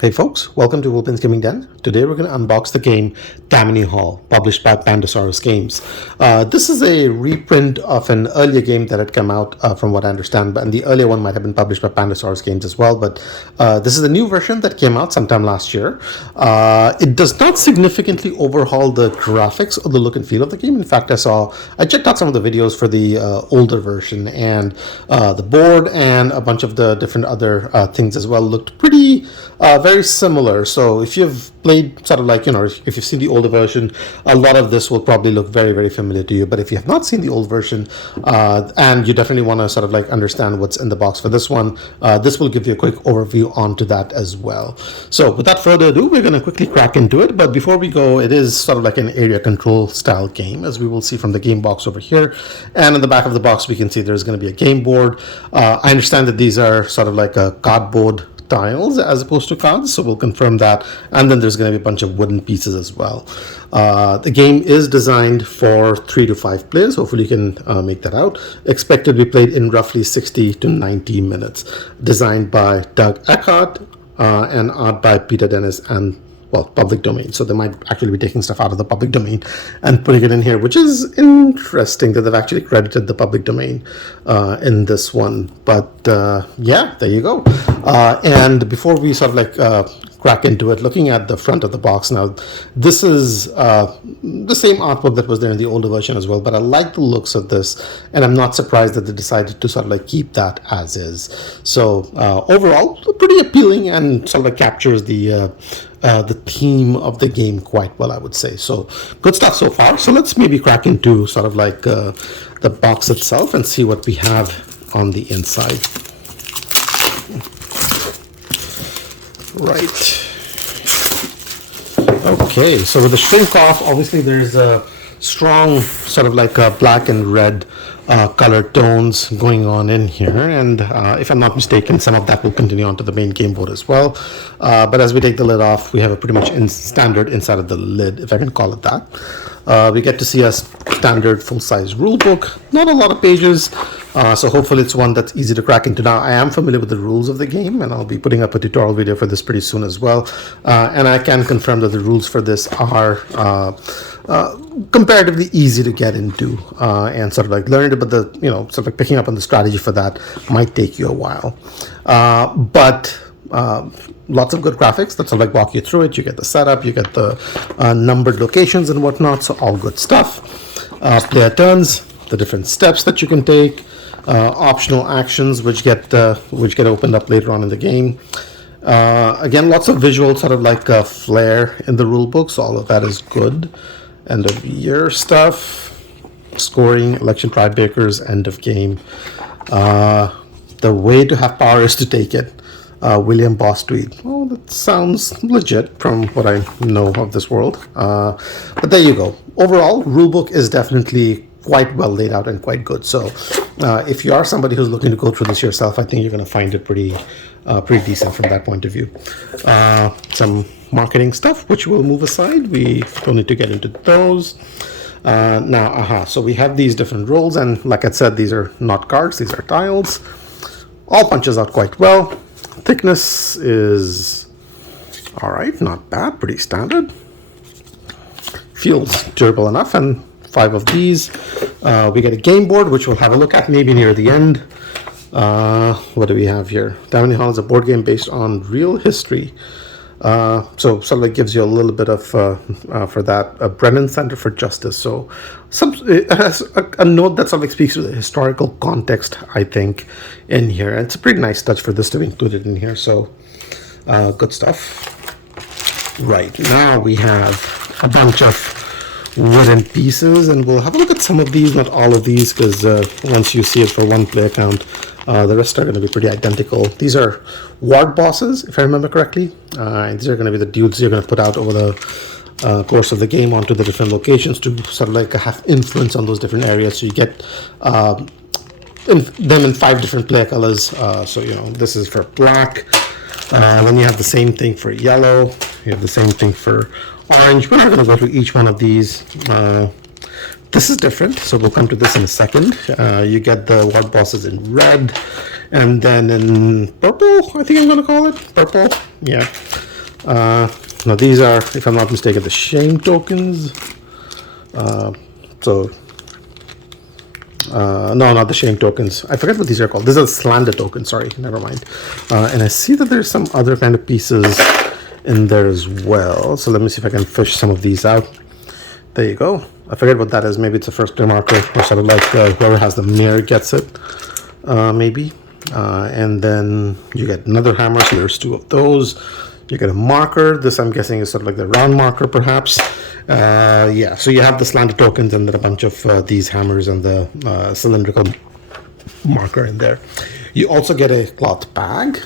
Hey folks, welcome to Wolpin's Gaming Den. Today we're going to unbox the game Tammany Hall, published by Pandasaurus Games. This is a reprint of an earlier game that had come out, from what I understand, and the earlier one might have been published by Pandasaurus Games as well, but this is a new version that came out sometime last year. It does not significantly overhaul the graphics or the look and feel of the game. In fact, I checked out some of the videos for the older version, and the board and a bunch of the different other things as well looked pretty very similar. So if you've played sort of like, if you've seen the older version, a lot of this will probably look very, very familiar to you. But if you have not seen the old version, and you definitely want to sort of like understand what's in the box for this one, this will give you a quick overview onto that as well. So without further ado, we're going to quickly crack into it. But before we go, it is sort of like an area control style game, as we will see from the game box over here. And in the back of the box, we can see there's going to be a game board. I understand that these are sort of like a cardboard tiles as opposed to cards, so we'll confirm that. And then there's going to be a bunch of wooden pieces as well. The game is designed for 3 to 5 players. Hopefully you can make that out. Expected to be played in roughly 60 to 90 minutes. Designed by Doug Eckhart and art by Peter Dennis and public domain. So they might actually be taking stuff out of the public domain and putting it in here, which is interesting that they've actually credited the public domain in this one. But yeah, there you go. And before we sort of like crack into it, looking at the front of the box now, this is the same artwork that was there in the older version as well, but I like the looks of this, and I'm not surprised that they decided to sort of like keep that as is. So overall, pretty appealing and sort of like captures the theme of the game quite well, I would say. So good stuff so far. So let's maybe crack into sort of like the box itself and see what we have on the inside. Right. Okay, so with the shrink off, obviously there's a strong sort of like a black and red color tones going on in here, and if I'm not mistaken, some of that will continue onto the main game board as well. But as we take the lid off, we have a pretty much standard inside of the lid, if I can call it that. We get to see a standard full-size rule book, not a lot of pages, so hopefully it's one that's easy to crack into. Now, I am familiar with the rules of the game, and I'll be putting up a tutorial video for this pretty soon as well, and I can confirm that the rules for this are comparatively easy to get into and sort of like learn it, but the sort of like picking up on the strategy for that might take you a while. But lots of good graphics that sort of like walk you through it. You get the setup, you get the numbered locations and whatnot, so all good stuff. Player turns, the different steps that you can take, optional actions which get opened up later on in the game. Again, lots of visual sort of like flair in the rule book, so all of that is good. End of year stuff, scoring, election tiebreakers, end of game. The way to have power is to take it. William Boss tweet. Oh, that sounds legit from what I know of this world. But there you go. Overall, rulebook is definitely quite well laid out and quite good. So if you are somebody who's looking to go through this yourself, I think you're going to find it pretty decent from that point of view. Some marketing stuff, which we'll move aside. We don't need to get into those. Now, so we have these different roles, and like I said, these are not cards, these are tiles. All punches out quite well. Thickness is all right, not bad, pretty standard. Feels durable enough, and 5 of these. We get a game board, which we'll have a look at maybe near the end. What do we have here? Tammany Hall is a board game based on real history. So sort of like gives you a little bit of for that Brennan Center for Justice. So it has a note that sort of like speaks to the historical context, I think, in here. And it's a pretty nice touch for this to be included in here. So good stuff. Right, now we have a bunch of wooden pieces, and we'll have a look at some of these, not all of these, because once you see it for one player count, the rest are going to be pretty identical. These are ward bosses, if I remember correctly, and these are going to be the dudes you're going to put out over the course of the game onto the different locations to sort of like have influence on those different areas. So you get them in 5 different player colors. So this is for black, then you have the same thing for yellow, you have the same thing for orange. We're not going to go through each one of these. This is different, so we'll come to this in a second. You get the ward bosses in red, and then in purple, I think I'm going to call it. Purple, yeah. Now these are, if I'm not mistaken, the shame tokens. No, not the shame tokens. I forget what these are called. These are slander tokens. Sorry, never mind. And I see that there's some other kind of pieces in there as well. So let me see if I can fish some of these out. There you go. I forget what that is. Maybe it's a first player marker, or sort of like whoever has the mirror gets it, maybe. And then you get another hammer. So there's 2 of those. You get a marker. This, I'm guessing, is sort of like the round marker, perhaps. Yeah, so you have the slander tokens and then a bunch of these hammers and the cylindrical marker in there. You also get a cloth bag.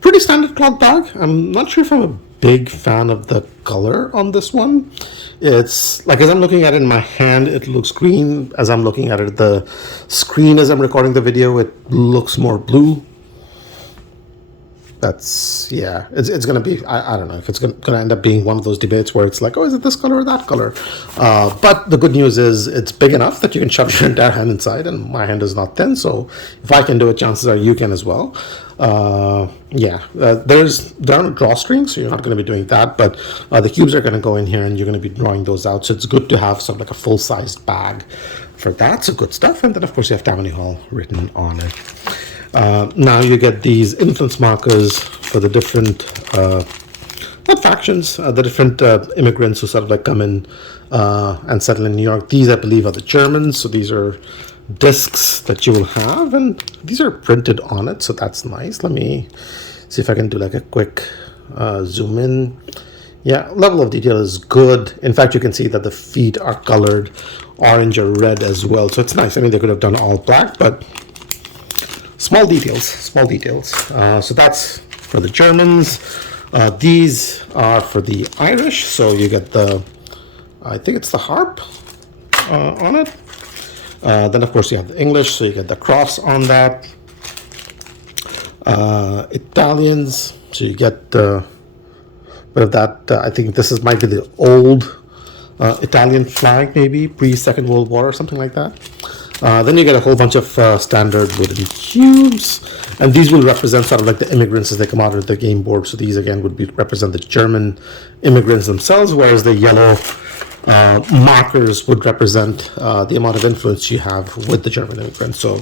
Pretty standard cloth bag. I'm not sure if I'm a big fan of the color on this one. It's like, as I'm looking at it in my hand, it looks green. As I'm looking at it, the screen as I'm recording the video, it looks more blue. That's, yeah, it's going to be, I don't know if it's going to end up being one of those debates where it's like, oh, is it this color or that color? But the good news is it's big enough that you can shove your entire hand inside, and my hand is not thin, so if I can do it, chances are you can as well. Yeah, there aren't drawstrings, so you're not going to be doing that, but the cubes are going to go in here and you're going to be drawing those out, so it's good to have sort of like a full-sized bag for that. So good stuff. And then, of course, you have Tammany Hall written on it. Now you get these influence markers for the different, not factions, the different immigrants who sort of like come in and settle in New York. These, I believe, are the Germans. So these are discs that you will have, and these are printed on it. So that's nice. Let me see if I can do like a quick zoom in. Yeah, level of detail is good. In fact, you can see that the feet are colored orange or red as well. So it's nice. I mean, they could have done all black, but small details, small details. So that's for the Germans. These are for the Irish. So you get the, I think it's the harp on it. Then, of course, you have the English. So you get the cross on that. Italians. So you get the bit of that. I think this might be the old Italian flag, maybe pre-Second World War or something like that. Then you get a whole bunch of standard wooden cubes, and these will represent sort of like the immigrants as they come out of the game board. So these again would represent the German immigrants themselves, whereas the yellow markers would represent the amount of influence you have with the German immigrants. So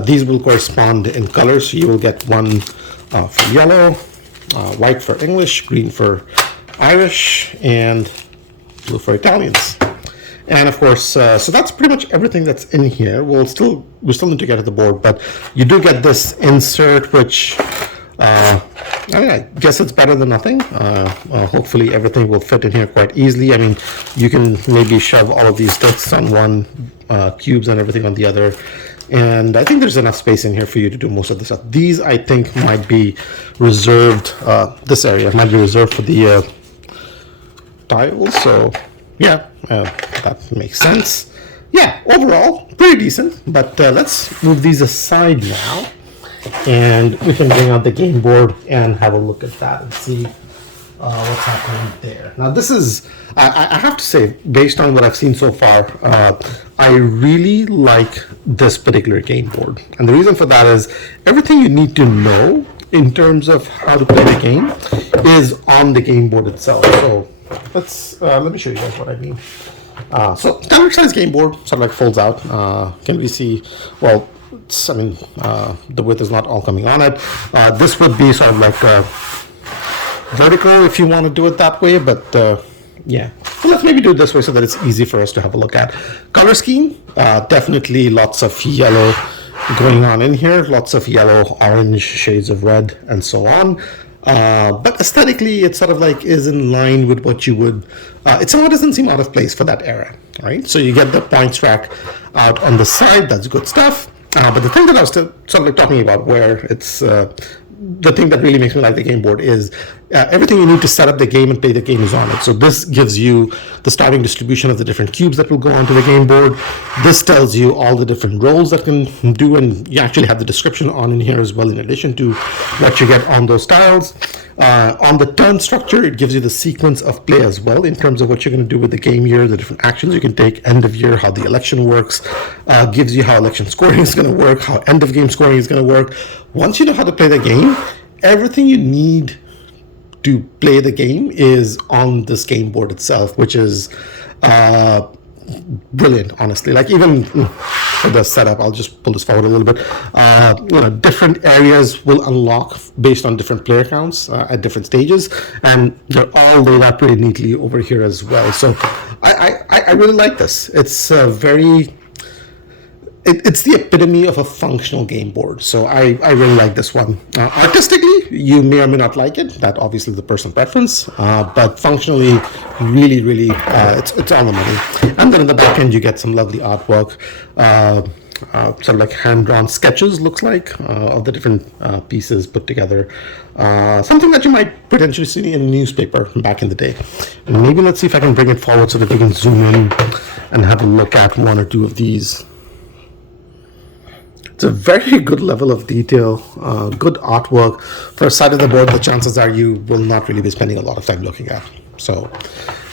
these will correspond in colors. So you will get one for yellow, white for English, green for Irish, and blue for Italians. And of course, so that's pretty much everything that's in here. We still need to get to the board, but you do get this insert, which I mean, I guess it's better than nothing. Hopefully, everything will fit in here quite easily. I mean, you can maybe shove all of these discs on one, cubes and everything on the other. And I think there's enough space in here for you to do most of the stuff. These, I think, might be reserved, this area might be reserved for the tiles. So, yeah, that makes sense. Yeah, overall, pretty decent. But let's move these aside now. And we can bring out the game board and have a look at that and see what's happening there. Now, this is, I have to say, based on what I've seen so far, I really like this particular game board. And the reason for that is everything you need to know in terms of how to play the game is on the game board itself. So let me show you guys what I mean. So standard size game board sort of like folds out. Can we see, well, I mean, the width is not all coming on it. This would be sort of like vertical if you want to do it that way, but yeah. So let's maybe do it this way so that it's easy for us to have a look at. Color scheme, definitely lots of yellow going on in here, lots of yellow, orange, shades of red, and so on. But aesthetically, it sort of like is in line with what you would, it somehow doesn't seem out of place for that era, right? So you get the points track out on the side, that's good stuff. But the thing that I was still sort of like talking about, where it's the thing that really makes me like the game board is everything you need to set up the game and play the game is on it. So this gives you the starting distribution of the different cubes that will go onto the game board. This tells you all the different roles that can do, and you actually have the description on in here as well, in addition to what you get on those tiles. On the turn structure, it gives you the sequence of play as well in terms of what you're going to do with the game year, the different actions you can take, end of year, how the election works, gives you how election scoring is going to work, how end of game scoring is going to work. Once you know how to play the game, everything you need to play the game is on this game board itself, which is brilliant, honestly. Like, even for the setup, I'll just pull this forward a little bit. Different areas will unlock based on different player counts at different stages, and they're all laid out pretty neatly over here as well. So I really like this. It's very it's the epitome of a functional game board. So I really like this one. Artistically, you may or may not like it. That obviously is the personal preference. But functionally, really, it's on the money. And then in the back end, you get some lovely artwork. Sort of like hand-drawn sketches, looks like, of the different pieces put together. Something that you might potentially see in a newspaper back in the day. And maybe let's see if I can bring it forward so that we can zoom in and have a look at one or two of these. It's a very good level of detail, good artwork. For a side of the board, the chances are you will not really be spending a lot of time looking at. So,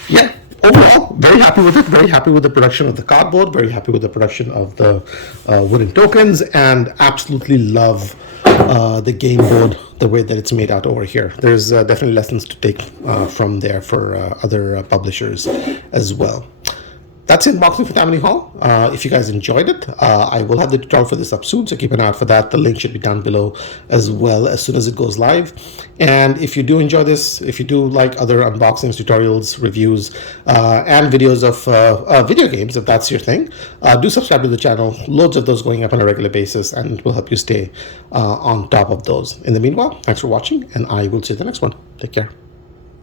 yeah, overall, very happy with it. Very happy with the production of the cardboard. Very happy with the production of the wooden tokens, and absolutely love the game board, the way that it's made out over here. There's definitely lessons to take from there for other publishers as well. That's it, unboxing for Tammany Hall. If you guys enjoyed it, I will have the tutorial for this up soon, so keep an eye out for that. The link should be down below as well as soon as it goes live. And if you do enjoy this, if you do like other unboxings, tutorials, reviews, and videos of video games, if that's your thing, do subscribe to the channel. Loads of those going up on a regular basis, and it will help you stay on top of those. In the meanwhile, thanks for watching, and I will see you in the next one. Take care.